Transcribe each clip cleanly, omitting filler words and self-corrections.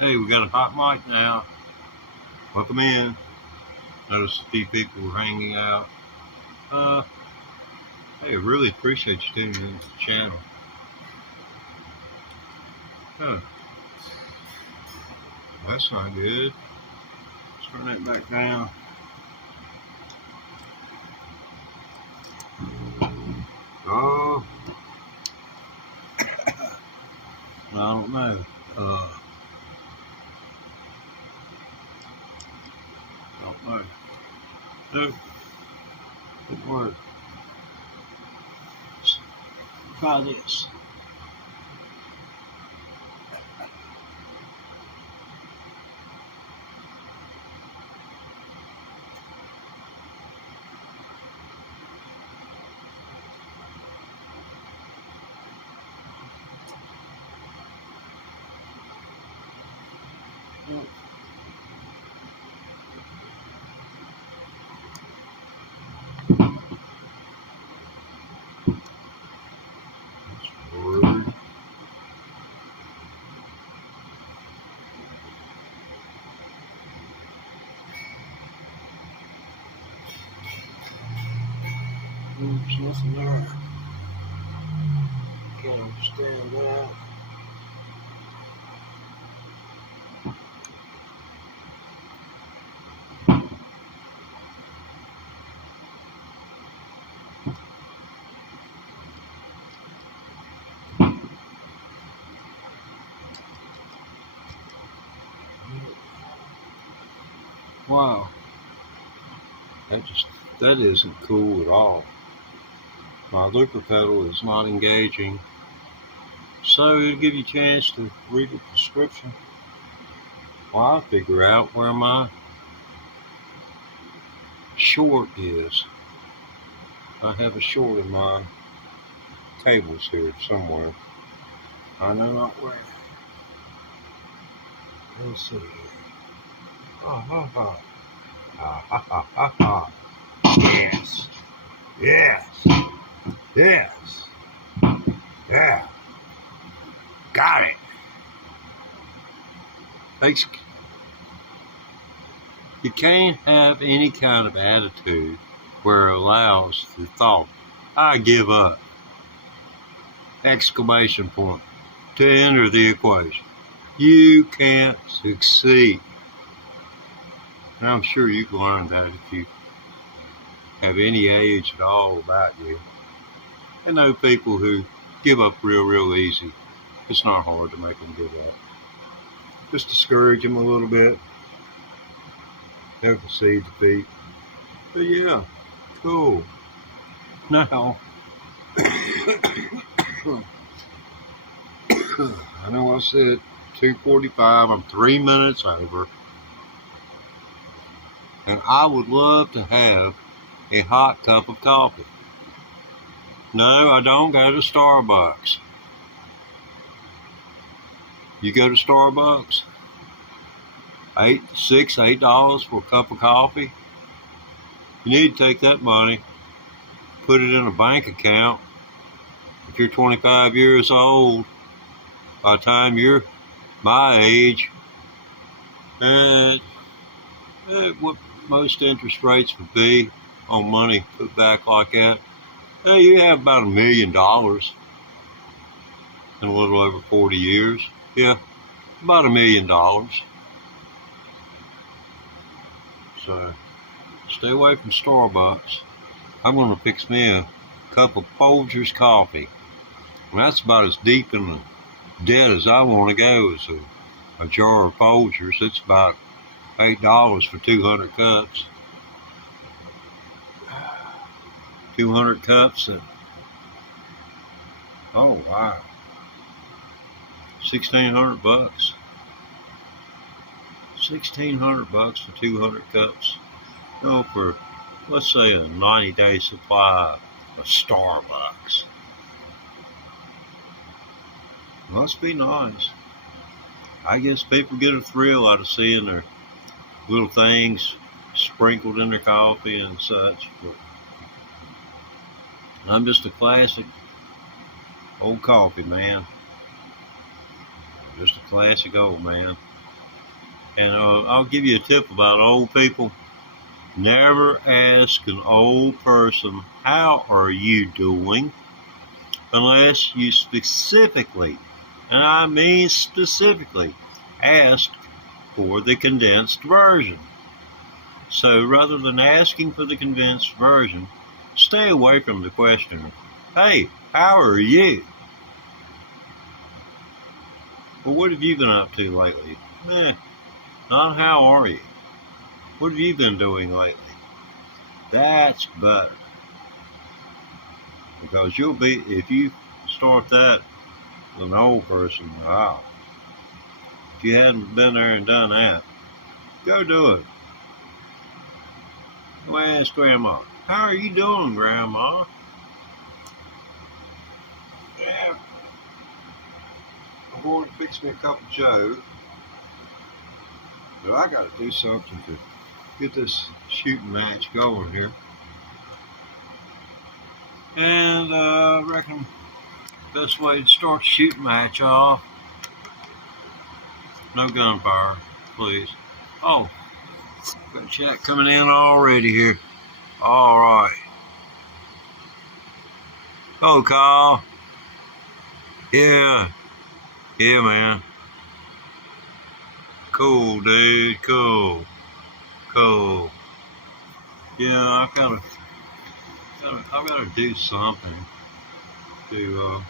Hey, we got a hot mic now. Welcome in. Notice a few people were hanging out. Hey, I really appreciate you tuning into the channel. That's not good. Let's turn that back down. Oh, I don't know. Don't know. Nope, didn't work. Let's try this. There's nothing there. Can't understand that. Wow. That isn't cool at all. My looper pedal is not engaging, so it'll give you a chance to read the description while I figure out where my short is. I have a short in my cables here somewhere. I know not where. Let's see here. Ha ha ha. Ha ha ha ha ha. Yes. Yes. Yes. Yeah. Got it. Thanks. You can't have any kind of attitude where it allows the thought, I give up, exclamation point, to enter the equation. You can't succeed. And I'm sure you can learn that if you have any age at all about you. I know people who give up real easy. It's not hard to make them give up. Just discourage them a little bit. They'll concede defeat. But yeah, cool. Now, I know I said 2:45. I'm 3 minutes over. And I would love to have a hot cup of coffee. No, I don't go to Starbucks. You go to Starbucks? $8 for a cup of coffee? You need to take that money, put it in a bank account. If you're 25 years old, by the time you're my age, and what most interest rates would be on money put back like that, you have about $1 million in a little over 40 years. Yeah, about $1 million. So stay away from Starbucks. I'm going to fix me a cup of Folgers coffee. And that's about as deep in the debt as I want to go is a jar of Folgers. It's about $8 for 200 cups. 200 cups at, oh wow, $1,600. $1,600 for 200 cups. You know, for let's say a 90-day supply of Starbucks. Must be nice. I guess people get a thrill out of seeing their little things sprinkled in their coffee and such. But I'm just a classic old coffee man. Just a classic old man. And I'll give you a tip about old people. Never ask an old person, how are you doing? Unless you specifically, and I mean specifically, ask for the condensed version. So rather than asking for the condensed version, stay away from the questioner. Hey, how are you? Well, what have you been up to lately? Not how are you. What have you been doing lately? That's better. Because you'll be, if you start that with an old person, wow. If you hadn't been there and done that, go do it. Go ask Grandma. How are you doing, Grandma? Yeah. I'm going to fix me a cup of joe. But I got to do something to get this shooting match going here. And I reckon the best way to start the shooting match off, no gunfire, please. Oh, got a chat coming in already here. All right. Oh, Kyle. Yeah, man. Cool, dude. Cool. Yeah, I've got to do something to.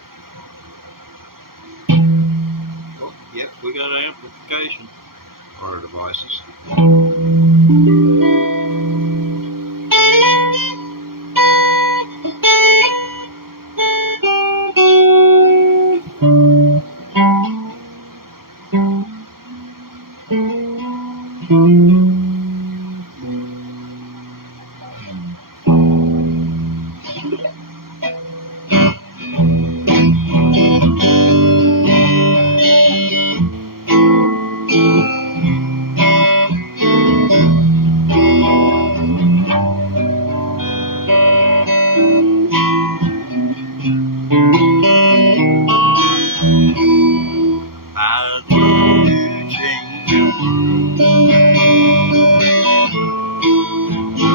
Oh, yep, we got amplification for our devices.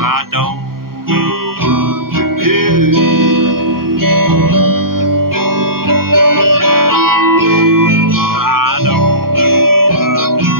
I don't know what to do. I don't know what to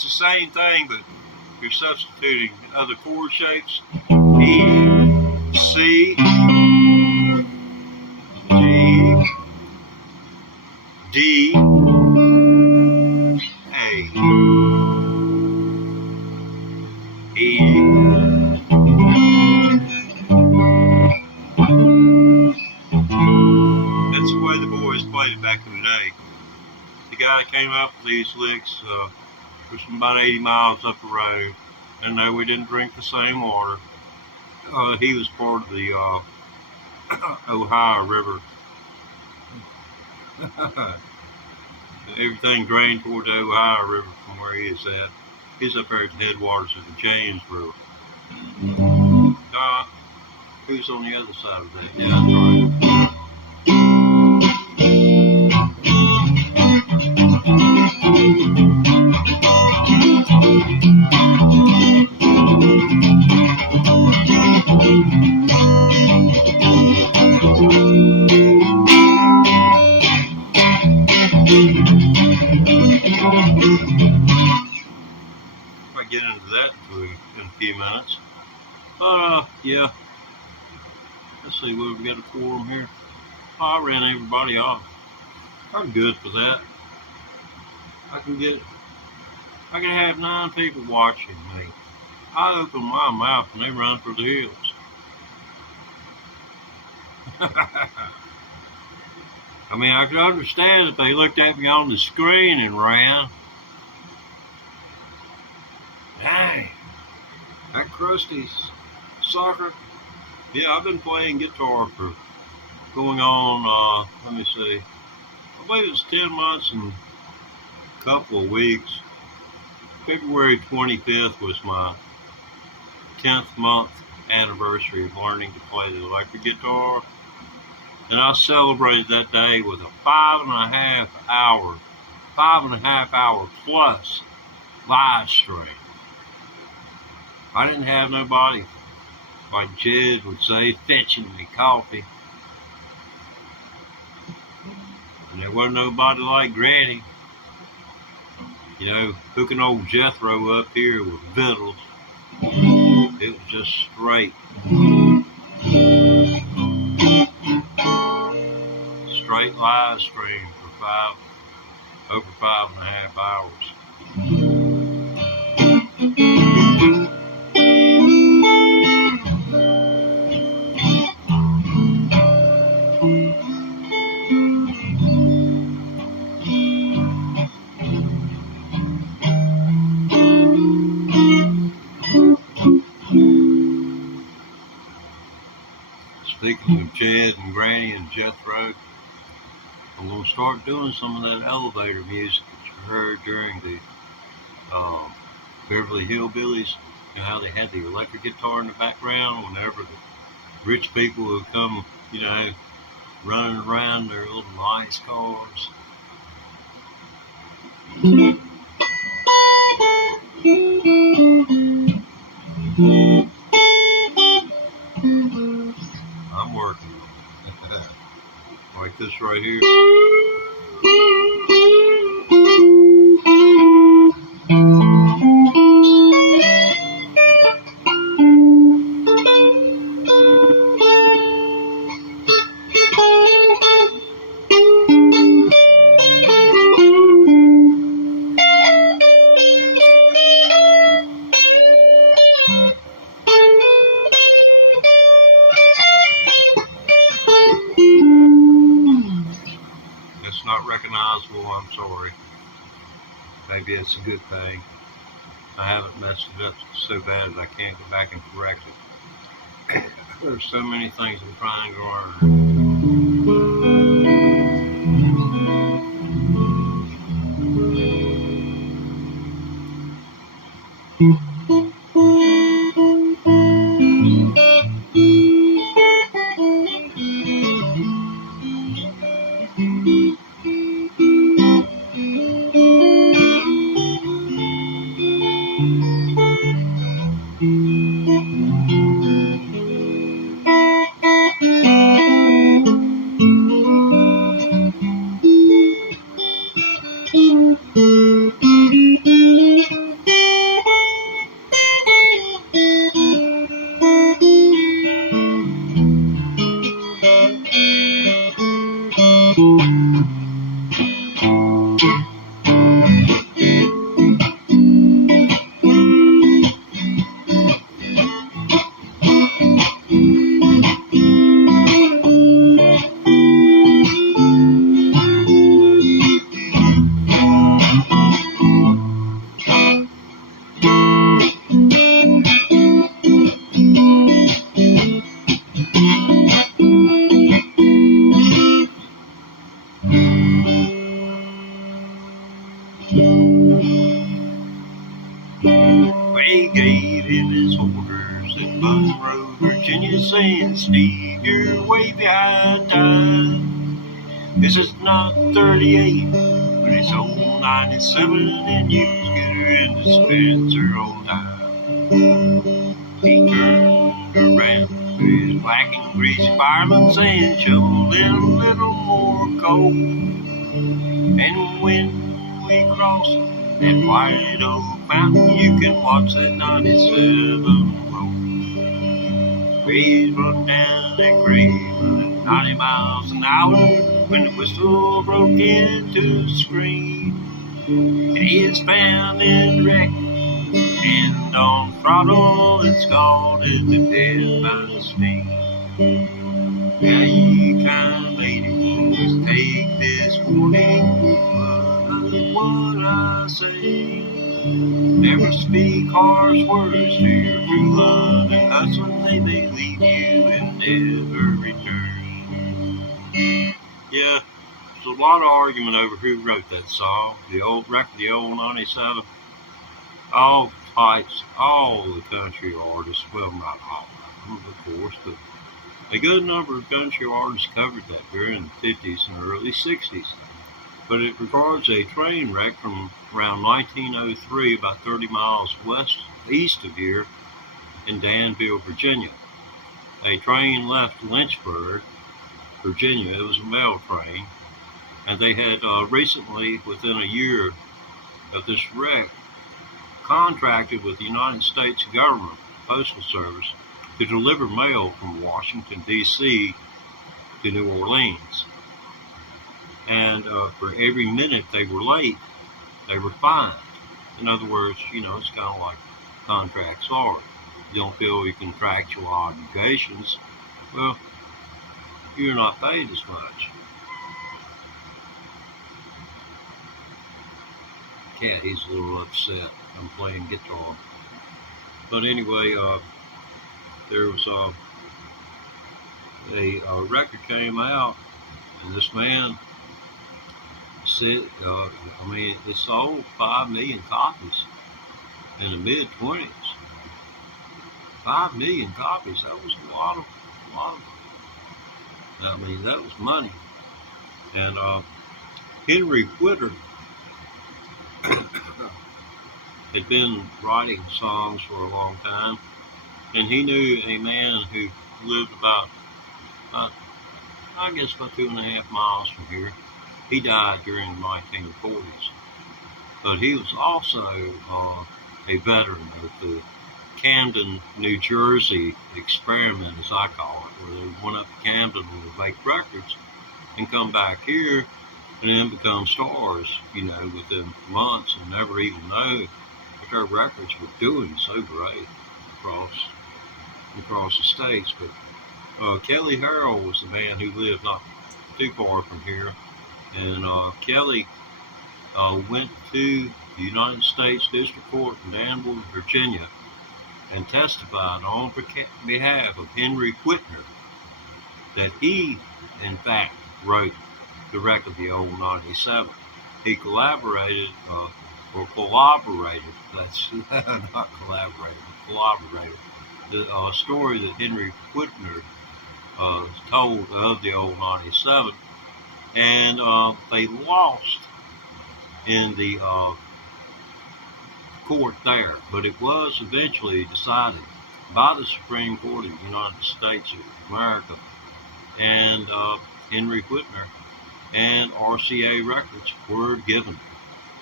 It's the same thing, but you're substituting other chord shapes. E, C, G, D, A, E. That's the way the boys played it back in the day. The guy that came up with these licks was from about 80 miles up the road. And no, we didn't drink the same water. He was part of the Ohio River. Everything drained toward the Ohio River from where he is at. He's up there at the headwaters of the James River. Who's on the other side of that? Yeah, that's right. I'll get into that in a few minutes. Yeah. Let's see what we got a quorum here. I ran everybody off. I'm good for that. I can have 9 people watching me. I open my mouth and they run for the hills. I mean, I could understand if they looked at me on the screen and ran. Dang, that Krusty's soccer. Yeah, I've been playing guitar for going on, let me see, I believe it was 10 months and a couple of weeks. February 25th was my 10th month anniversary of learning to play the electric guitar. And I celebrated that day with a 5.5 hour plus live stream. I didn't have nobody, like Jed would say, fetching me coffee. And there wasn't nobody like Granny, you know, hooking old Jethro up here with victuals. It was just straight live stream for over 5.5 hours. Speaking of Jed and Granny and Jethro, I'm going to start doing some of that elevator music that you heard during the Beverly Hillbillies, and how they had the electric guitar in the background whenever the rich people would come, you know, running around their little nice cars. I'm working. Like this right here. Not recognizable, I'm sorry. Maybe it's a good thing. I haven't messed it up so bad that I can't go back and correct it. There's so many things I'm trying to learn. gave him his orders at Monroe, Virginia, saying, Steve, you're way behind time. This is not 38, but it's old 97, and you get her into Spencer on time. He turned around to his black and greasy fireman, saying, shovel in a little more coal. And when we cross that white old mountain, you can watch that 97 roll. Waves run down that grave at 90 miles an hour when the whistle broke into the scream. And he is found in wreck and on throttle and scalded to death by the steam. Now you kind lady, just take this warning, but look what I say. Never speak harsh words to your true love and husband, they may leave you and never return. Yeah, there's a lot of argument over who wrote that song. The old record, the old 97. All types, all the country artists, well, not all of them, of course, but a good number of country artists covered that during the 50s and early 60s. But it regards a train wreck from around 1903, about 30 miles east of here in Danville, Virginia. A train left Lynchburg, Virginia. It was a mail train, and they had recently, within a year of this wreck, contracted with the United States government postal service to deliver mail from Washington, D.C. to New Orleans. And for every minute they were late, they were fined. In other words, you know, it's kind of like contracts are. You don't feel your contractual obligations, well, you're not paid as much. Cat, he's a little upset. I'm playing guitar. But anyway, there was a record came out, and this man said, I mean, it sold 5 million copies in the mid-20s. 5 million copies, that was a lot of, I mean, that was money. And Henry Whitter had been writing songs for a long time, and he knew a man who lived about, I guess, about 2.5 miles from here. He died during the 1940s, but he was also a veteran of the Camden, New Jersey experiment, as I call it, where they went up to Camden and would make records and come back here and then become stars, you know, within months and never even know that their records were doing so great across the states. But Kelly Harrell was the man who lived not too far from here, and Kelly went to the United States District Court in Danville, Virginia, and testified on behalf of Henry Whitner that he, in fact, wrote the record, the old 97. He collaborated, that's not collaborated, collaborated. The story that Henry Whitner told of the old 97, and they lost in the court there, but it was eventually decided by the Supreme Court of the United States of America, and Henry Whitner and RCA Records were given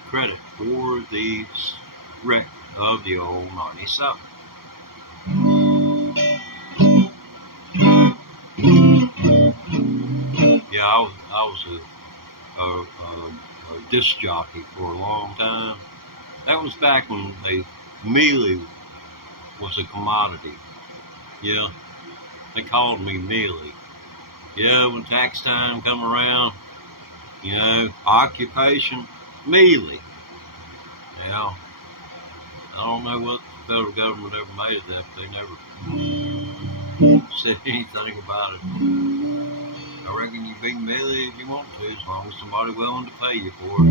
credit for the wreck of the old 97. Yeah, I was a disc jockey for a long time. That was back when mealy was a commodity. Yeah, they called me mealy. Yeah, when tax time come around, you know, occupation, mealy. Now, I don't know what the federal government ever made of that, but they never said anything about it. I reckon you be mealy if you want to, as long as somebody's willing to pay you for it.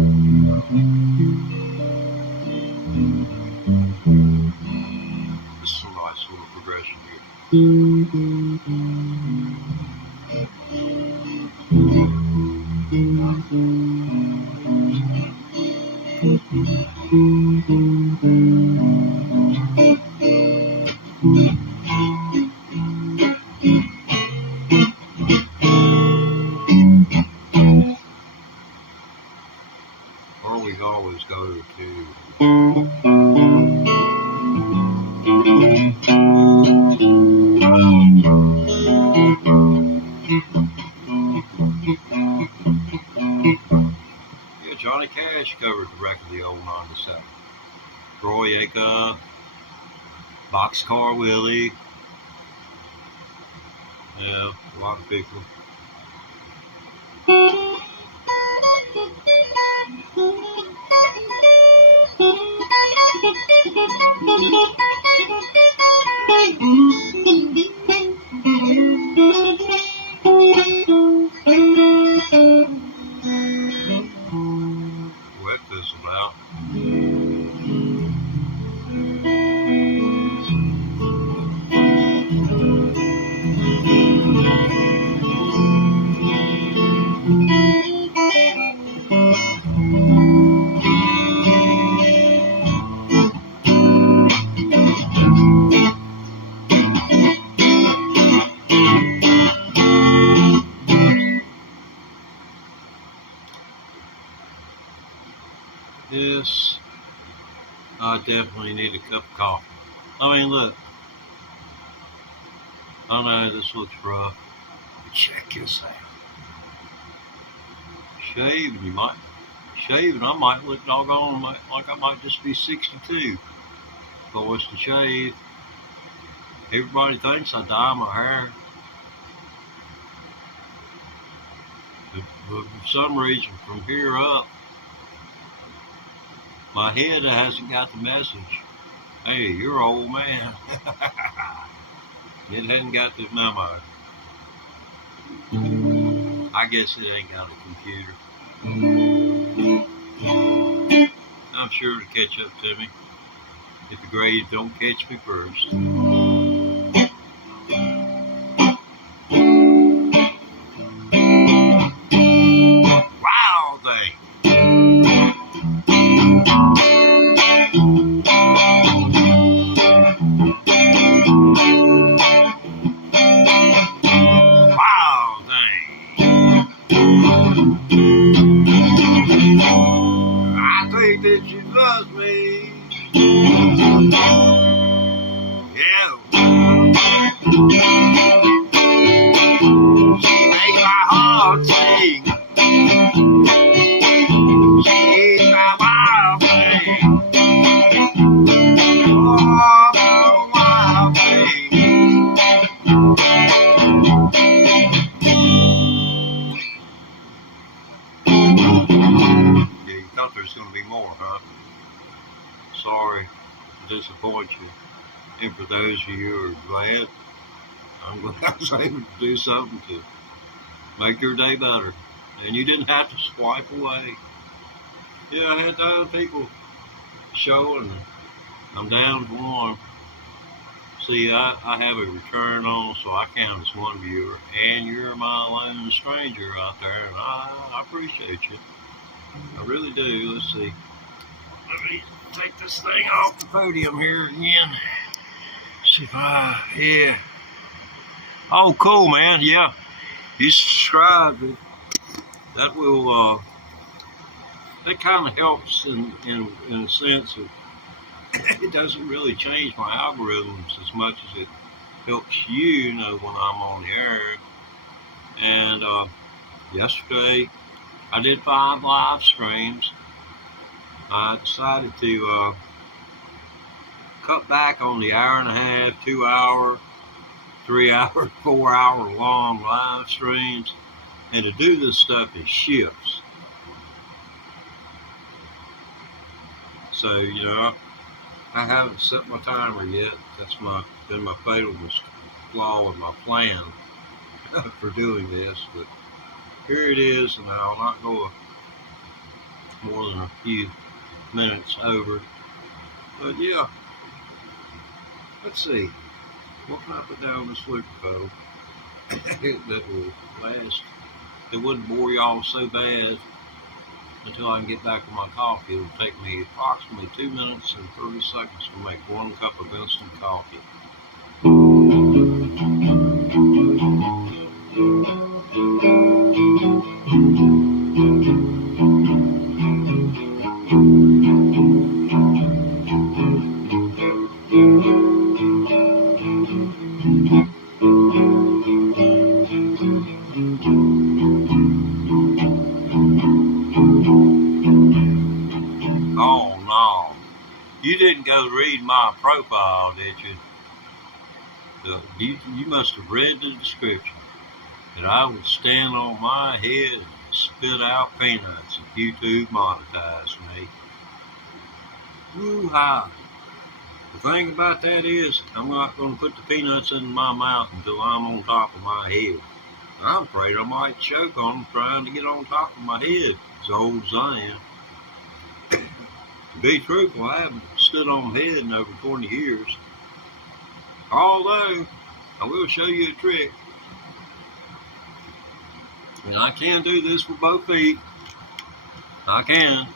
discussion here. Or we always go to Johnny Cash covered the record of the old 97. Troy Acuff, Boxcar Willie, yeah, a lot of people. Wet this about. This, I definitely need a cup of coffee. I mean, look. I know this looks rough, but check this out. Shaving, you might shave, and I might look doggone like I might just be 62. If I was to shave, everybody thinks I dye my hair. But for some reason, from here up, my head hasn't got the message. Hey, you're an old man. It hadn't got the memo. I guess it ain't got a computer. I'm sure to catch up to me if the grades don't catch me first. Wow, thing. That she loves me. Yeah. She makes my heart sing. She's my wild thing. Oh, the wild thing. Yeah, you thought there was going to be more, huh? Sorry to disappoint you. And for those of you who are glad, I'm glad I was able to do something to make your day better. And you didn't have to swipe away. Yeah, I had other people showing. I'm down to one. See, I have a return on, so I count as one viewer. And you're my lone stranger out there, and I appreciate you. I really do. Let's see. Let me take this thing off the podium here again. See if yeah. Oh, cool, man. Yeah. You subscribe. That will, that kind of helps in a sense of, it doesn't really change my algorithms as much as it helps you know when I'm on the air. And yesterday, I did 5 live streams. I decided to cut back on the hour and a half, 2 hour, 3 hour, 4 hour long live streams, and to do this stuff in shifts. So, you know, I haven't set my timer yet. That's been my fatal flaw in my plan for doing this, but here it is, and I'll not go more than a few minutes over. But yeah, let's see. What can I put down this loop pedal that will last? It wouldn't bore y'all so bad until I can get back on my coffee. It'll take me approximately 2 minutes and 30 seconds to make 1 cup of instant coffee. Oh no, you didn't go read my profile, did you? You must have read the description that I would stand on my head and spit out peanuts if YouTube monetized me. Woo-ha! The thing about that is, I'm not going to put the peanuts in my mouth until I'm on top of my head. I'm afraid I might choke on them trying to get on top of my head, as old as I am. To be truthful, I haven't stood on my head in over 20 years. Although, I will show you a trick. And I can do this with both feet. I can.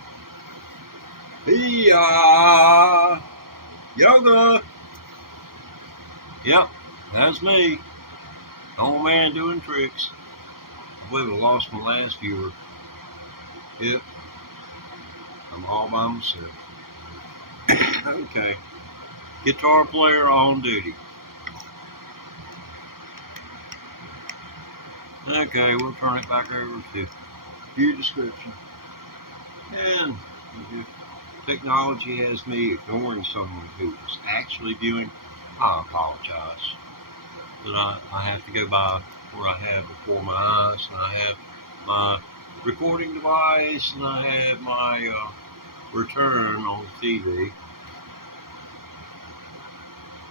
Hey-ya! Yoga! Yep, that's me. Old man doing tricks. I believe I lost my last viewer. Yep. I'm all by myself. Okay. Guitar player on duty. Okay, we'll turn it back over to view description. And technology has me ignoring someone who is actually viewing. I apologize. But I have to go by what I have before my eyes, and I have my recording device, and I have my return on TV.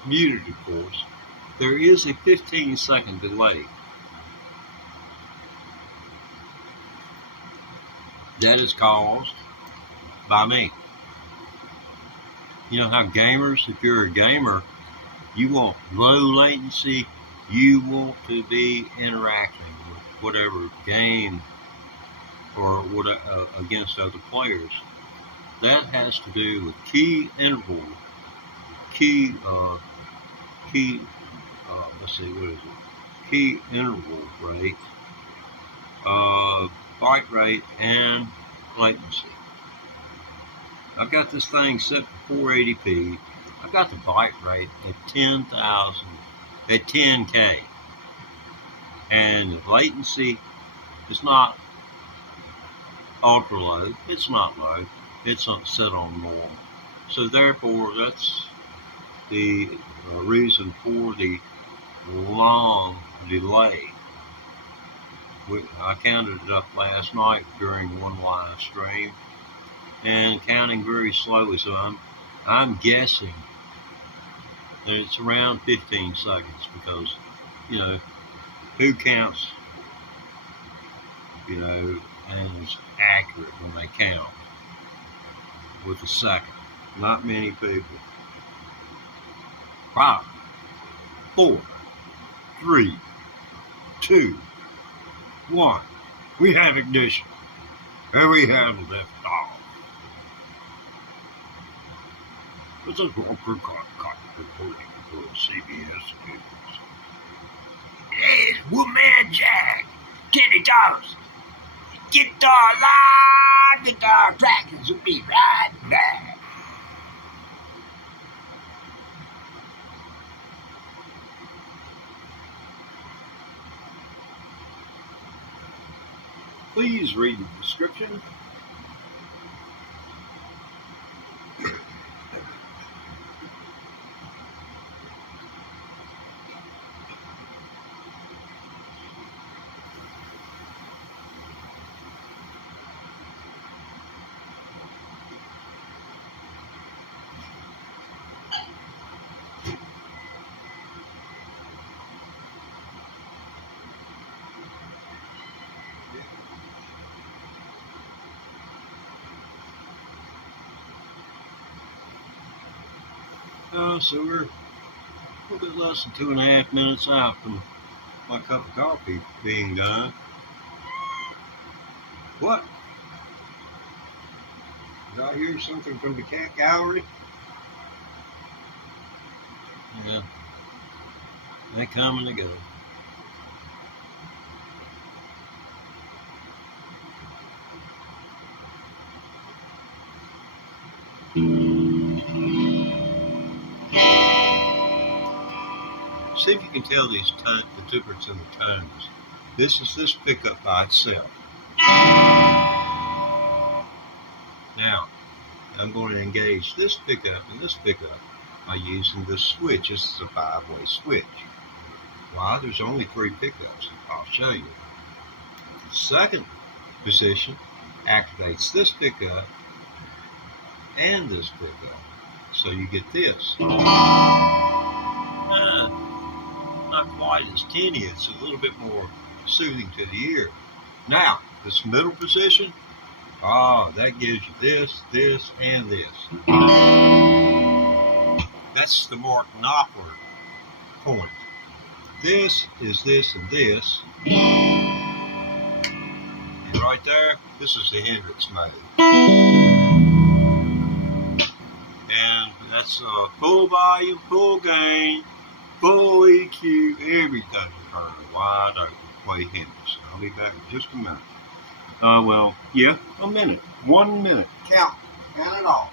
Muted, of course. There is a 15-second delay. That is caused by me. You know how gamers, if you're a gamer, you want low latency, you want to be interacting with whatever game or what against other players. That has to do with key interval, key interval rate, byte rate, and latency. I've got this thing set for 480p. I've got the byte rate at 10,000, at 10K. And the latency is not ultra low. It's not low. It's set on normal. So therefore, that's the reason for the long delay. I counted it up last night during one live stream, and counting very slowly. So I'm guessing that it's around 15 seconds because, you know, who counts, you know, and is accurate when they count with a second? Not many people. 5, 4, 3, 2, 1. We have ignition. And we have left off. This is what we're reporting for CBS News. Hey, it's Woodman Jack. Kenny Thomas. Guitar live, guitar practice will be right back. Please read the description. So we're a little bit less than 2.5 minutes out from my cup of coffee being done. What? Did I hear something from the cat gallery? Yeah. They come and they go. See if you can tell the difference in the tones. This is this pickup by itself. Now, I'm going to engage this pickup and this pickup by using this switch. This is a 5-way switch. Why? There's only 3 pickups. I'll show you. The second position activates this pickup and this pickup. So you get this. Not quite as tinny. It's a little bit more soothing to the ear. Now, this middle position, that gives you this, this, and this. That's the Mark Knopfler point. This is this and this. And right there, this is the Hendrix mode. And that's full volume, full gain, full EQ, everything turned wide open. Play Hendrix. I'll be back in just a minute. A minute. 1 minute. Count it off.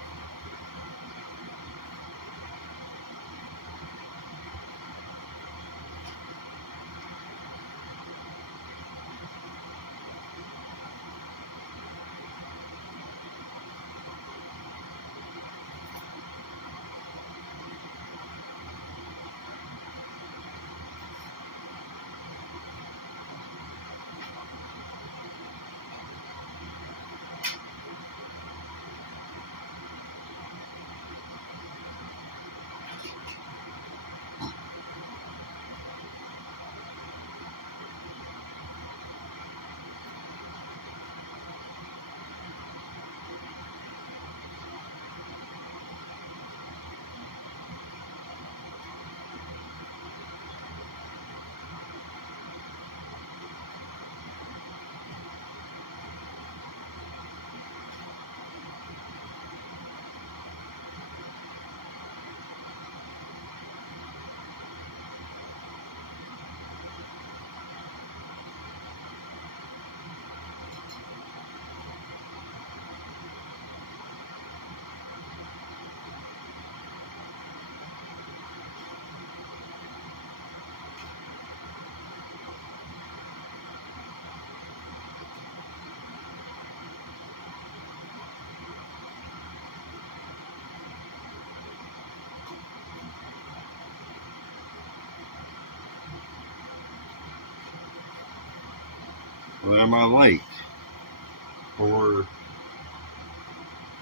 Well, am I late? Or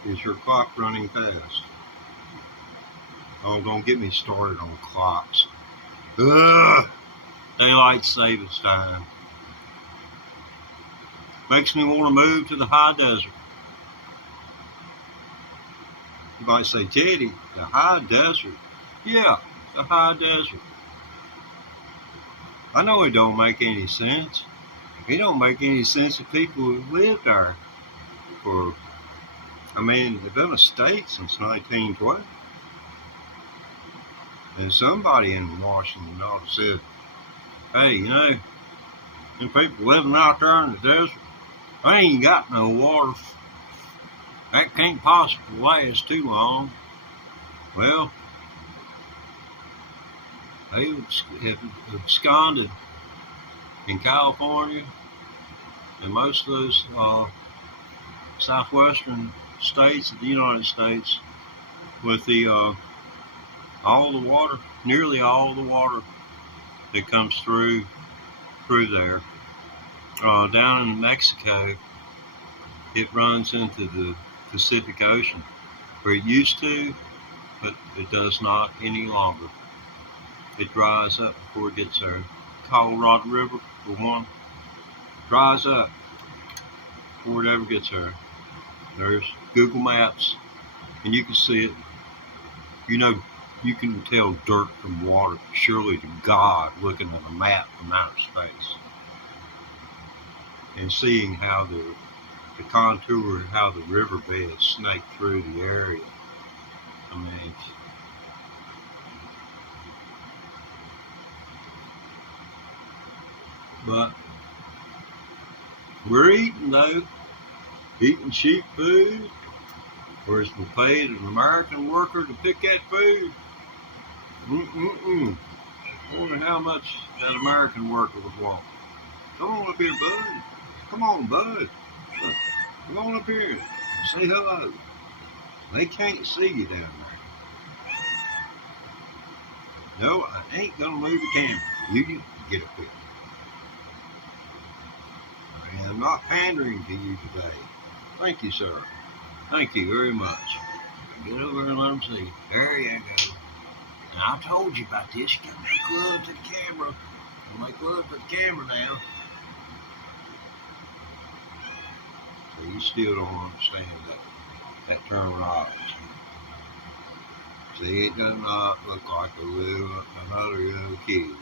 is your clock running fast? Oh, don't get me started on clocks. Ugh! Daylight savings time. Makes me want to move to the high desert. You might say, Teddy, the high desert? Yeah, the high desert. I know it don't make any sense. It don't make any sense to people who lived there they've been a state since 1912. And somebody in Washington ought to said, hey, them people living out there in the desert, they ain't got no water. That can't possibly last too long. Well, they have absconded in California and most of those southwestern states of the United States with the nearly all the water that comes through there. Down in Mexico, it runs into the Pacific Ocean, where it used to, but it does not any longer. It dries up before it gets there. Colorado River, for one, dries up before it ever gets there. There's Google Maps, and you can see it. You can tell dirt from water, surely to God, looking at a map from outer space and seeing how the contour and how the riverbed snaked through the area. I mean, but we're eating though, eating cheap food, whereas we paid an American worker to pick that food. I wonder how much that American worker would want. Come on up here, bud. Come on, bud. Come on up here. Say hello. They can't see you down there. No, I ain't gonna move the camera. You get up here. I am not pandering to you today. Thank you, sir. Thank you very much. Get over and let them see. There you go. Now, I told you about this. You gotta make love to the camera. Make love to the camera now. So you still don't understand that term rocks. See, it does not look like another little kid.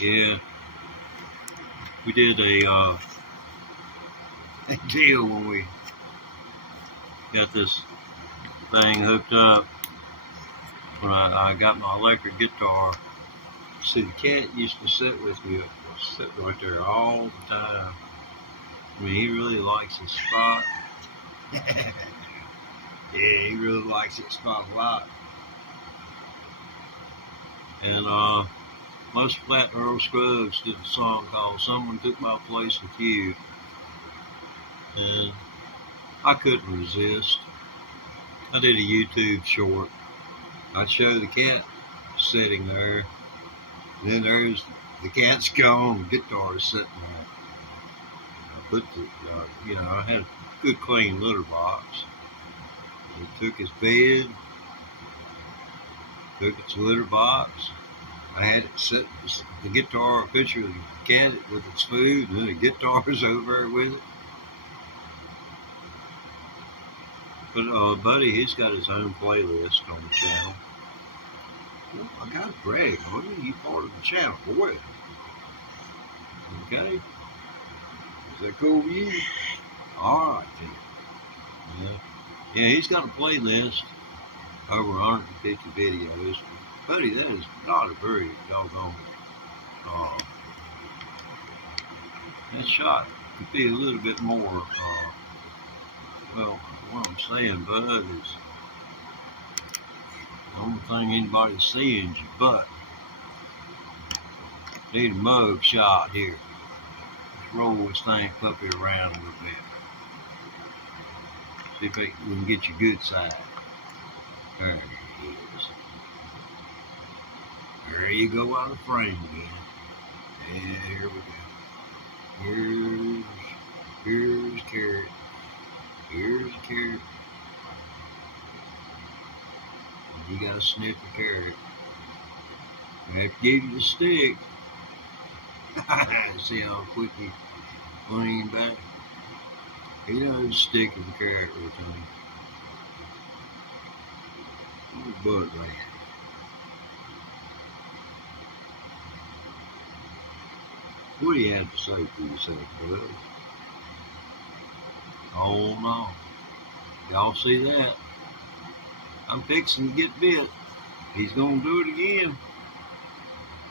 Yeah, we did a deal when we got this thing hooked up. When I got my electric guitar, see, the cat used to sit with me, sit right there all the time. I mean, he really likes his spot. Yeah, he really likes his spot a lot. And most Flat Earl Scruggs did a song called "Someone Took My Place with You," and I couldn't resist. I did a YouTube short. I'd show the cat sitting there, and then there's the cat's gone, the guitar's sitting there. I put the, I had a good clean litter box. I took his bed, took its litter box. I had it set the guitar, a picture of the cat with its food, and then the guitar's over there with it. But buddy, he's got his own playlist on the channel. Well, I got to brag on you. You part of the channel, boy. Okay? Is that cool with you? All right, then. Yeah, he's got a playlist over 150 videos. Buddy, that is not a very doggone. That shot could be a little bit more. Well, what I'm saying, bud, is the only thing anybody's seeing is your butt. Need a mug shot here. Let's roll this thing puppy around a little bit. See if we can get your good side. There it is. There you go out of the frame again. Yeah, here we go. Here's carrot. Here's a carrot. You gotta sniff the carrot. I have to give you the stick. See how quick he lean back. He knows stick of the carrot routine. Bud right here. What do you have to say for yourself, bud? Oh no. Y'all see that? I'm fixing to get bit. He's gonna do it again.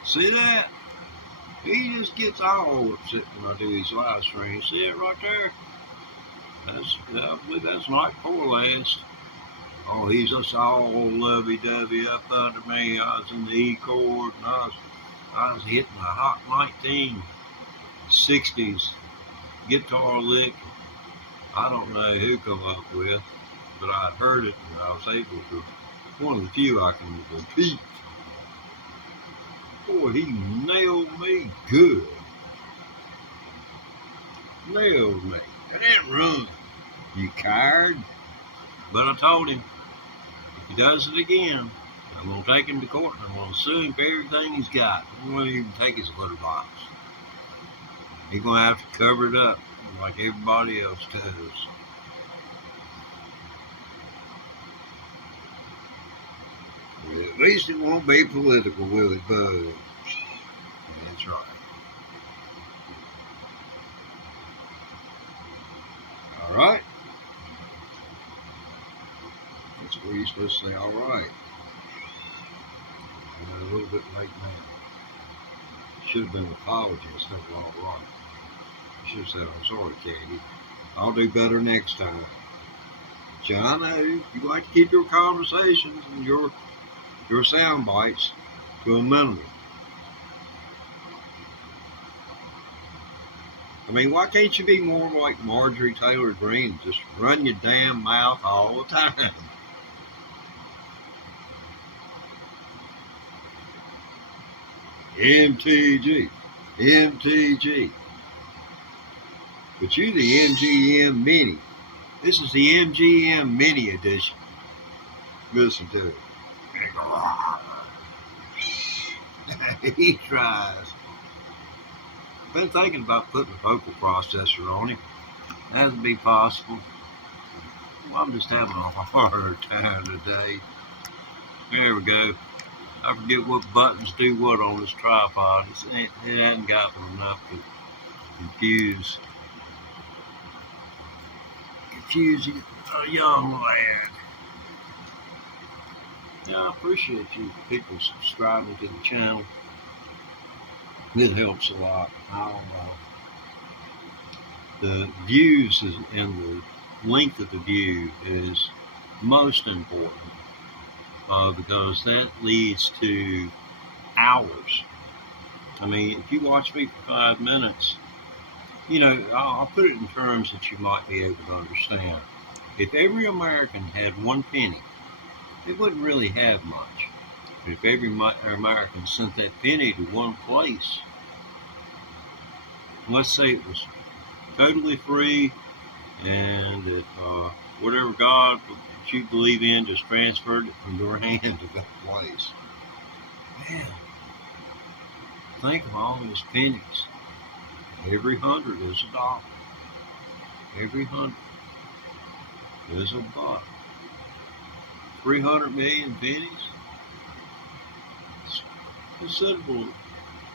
See that? He just gets all upset when I do his live stream. See it right there? I believe that's night before last. Oh, he's just all lovey-dovey up under me. I was in the E chord, and I was hitting a hot 1960s guitar lick. I don't know who come up with, but I heard it, and I was able to. One of the few I can repeat. Boy, he nailed me good. Nailed me. I didn't run, you coward. But I told him, if he does it again, I'm going to take him to court and I'm going to sue him for everything he's got. I'm going to even take his litter box. He's going to have to cover it up like everybody else does. At least it won't be political, will it, bud? That's right. All right. That's where you're supposed to say, all right. I'm a little bit late now. Should have been an apology instead of all right. Should have said, I'm sorry, Katie. I'll do better next time. John, I know you like to keep your conversations and your sound bites to a minimum. I mean, why can't you be more like Marjorie Taylor Greene? Just run your damn mouth all the time. MTG. But you the MGM Mini. This is the MGM Mini edition. Listen to it. He tries. Been thinking about putting a vocal processor on him. That would be possible. Well, I'm just having a hard time today. There we go. I forget what buttons do what on this tripod. It hasn't gotten enough to confuse a young lad. Yeah, I appreciate you people subscribing to the channel. It helps a lot. I don't know. The views and the length of the view is most important because that leads to hours. I mean, if you watch me for 5 minutes, you know, I'll put it in terms that you might be able to understand. If every American had 1 penny, it wouldn't really have much. But if every American sent that penny to one place, let's say it was totally free and that whatever God that you believe in just transferred it from your hand to that place. Man, think of all those pennies. Every 100 is $1. Every 100 is $1. 300 million pennies. It's a considerable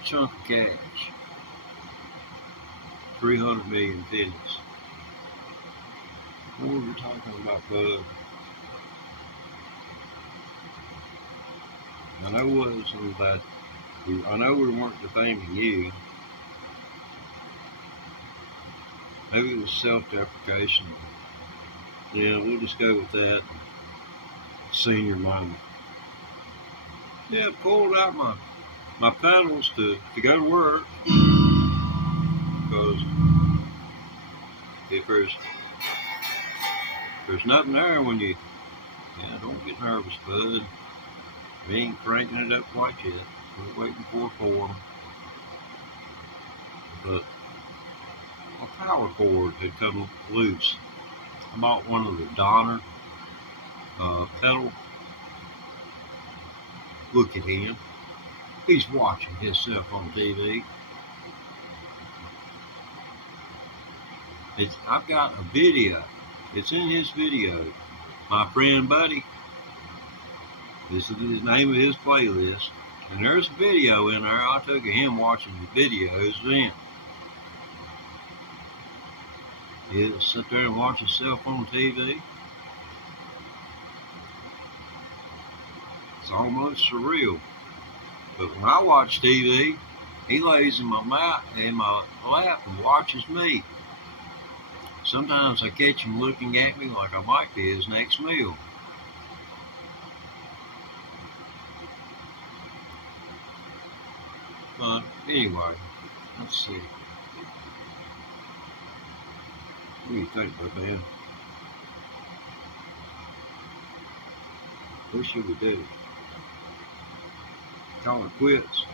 chunk of cash. 300 million pennies. What were we talking about, bud? I know it wasn't that. I know we weren't defaming you. Maybe it was self-deprecation. Yeah, we'll just go with that. Senior moment. Yeah, pulled out my pedals to go to work. Because if there's nothing there when you, don't get nervous, bud. We ain't cranking it up quite yet. We're waiting for them. But my power cord had come loose. I bought one of the Donner pedal. Look at him. He's watching himself on TV. I've got a video. It's in his video. My friend Buddy. This is the name of his playlist. And there's a video in there. I took him watching the videos then. He'll sit there and watch himself on TV. It's almost surreal. But when I watch TV, he lays in my lap and watches me. Sometimes I catch him looking at me like I might be his next meal. But anyway, let's see. What do you think, Ben? What should we do? Call it quits.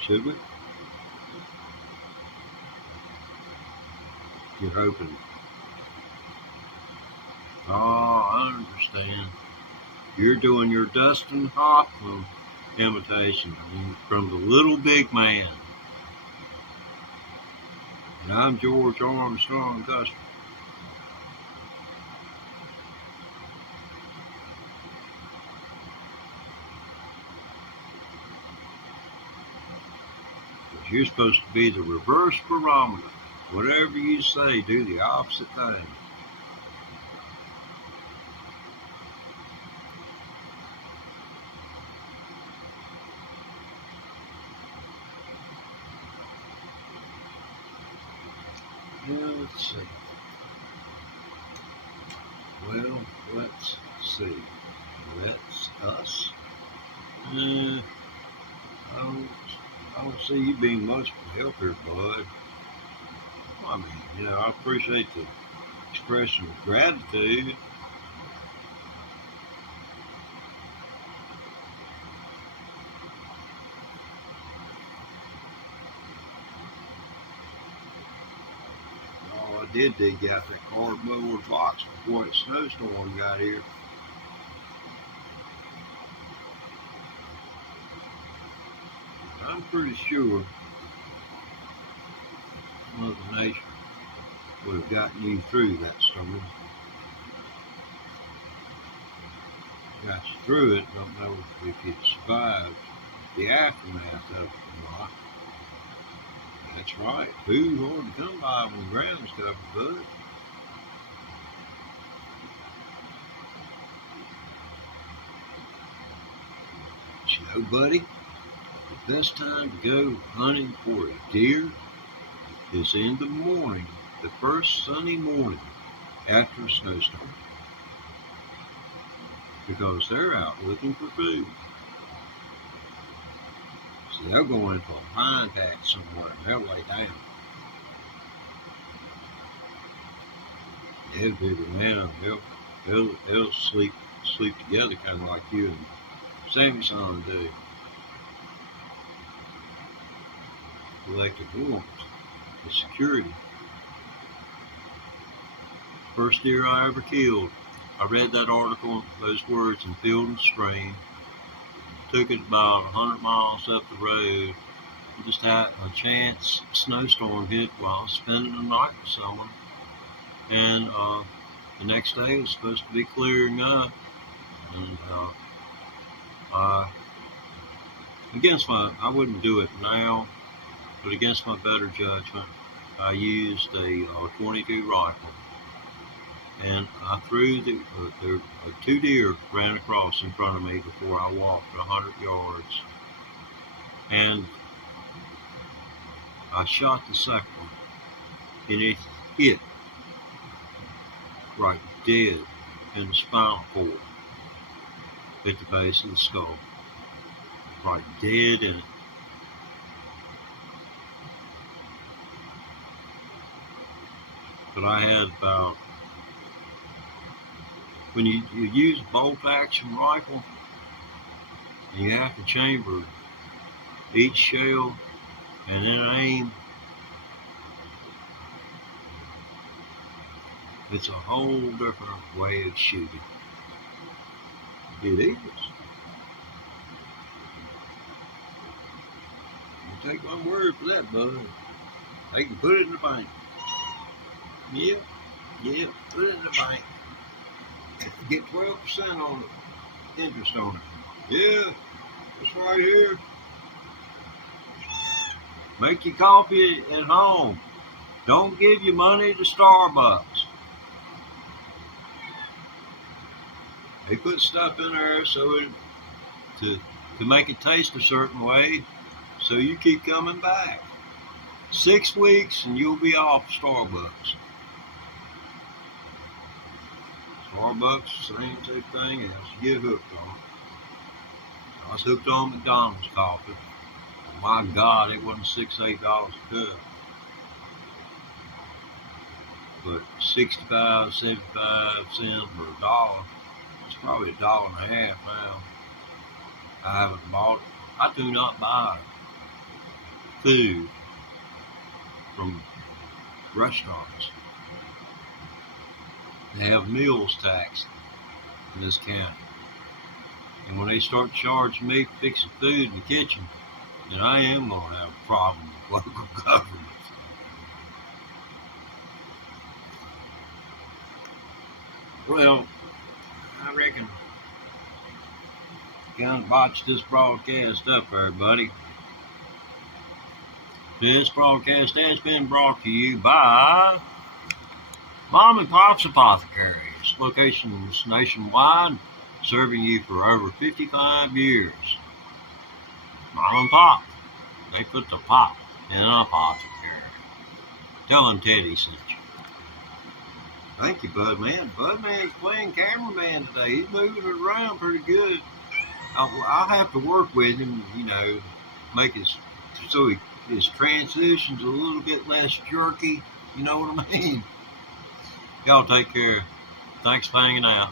Should we? You're hoping. Oh, I understand. You're doing your Dustin Hoffman imitation from the Little Big Man. And I'm George Armstrong Custer. You're supposed to be the reverse barometer. Whatever you say, do the opposite thing. Let's see. Well, let's see. That's us. I don't see you being much of a help here, bud. I mean, I appreciate the expression of gratitude. I did dig out that cardboard box before that snowstorm got here. I'm pretty sure Mother Nature would have gotten you through that storm. Got you through it, don't know if you survived the aftermath of it or not. That's right. Food's hard to come by when the ground's covered, bud. So, buddy, the best time to go hunting for a deer is in the morning, the first sunny morning after a snowstorm. Because they're out looking for food. So they'll go into a pine patch somewhere and they'll lay down. They'll dig around. They'll sleep together, kind of like you and Sammy son do. Collective warmth, the security. First deer I ever killed. I read that article, those words in Field and Stream. Took it about 100 miles up the road. Just had a chance snowstorm hit while I was spending the night with someone. And the next day it was supposed to be clearing up. And I wouldn't do it now, but against my better judgment, I used a 22 rifle. And I threw two deer ran across in front of me before I walked 100 yards. And I shot the second one, and it hit right dead in the spinal cord at the base of the skull. Right dead in it. But I had about, when you use a bolt action rifle, and you have to chamber each shell and then aim, it's a whole different way of shooting. It is. You take my word for that, bud. They can put it in the bank. Yep, put it in the bank. Get 12% on it, interest on it. Yeah, it's right here. Make your coffee at home. Don't give your money to Starbucks. They put stuff in there so to make it taste a certain way, so you keep coming back. 6 weeks and you'll be off Starbucks. Starbucks, same thing else. You get hooked on it. I was hooked on McDonald's coffee. My God, it wasn't $6, $8 a cup. But 65, 75 cents for $1. It's probably $1.50 now. I haven't bought it. I do not buy food from restaurants. They have meals tax in this county. And when they start charging me for fixing food in the kitchen, then I am going to have a problem with local government. Well, I reckon kind of botched this broadcast up, everybody. This broadcast has been brought to you by Mom and Pop's Apothecaries, locations nationwide, serving you for over 55 years. Mom and Pop, they put the pop in an apothecary. Tell them Teddy sent you. Thank you, Budman. Budman's playing cameraman today. He's moving it around pretty good. I'll have to work with him, make his so his transition's a little bit less jerky. You know what I mean? Y'all take care. Thanks for hanging out.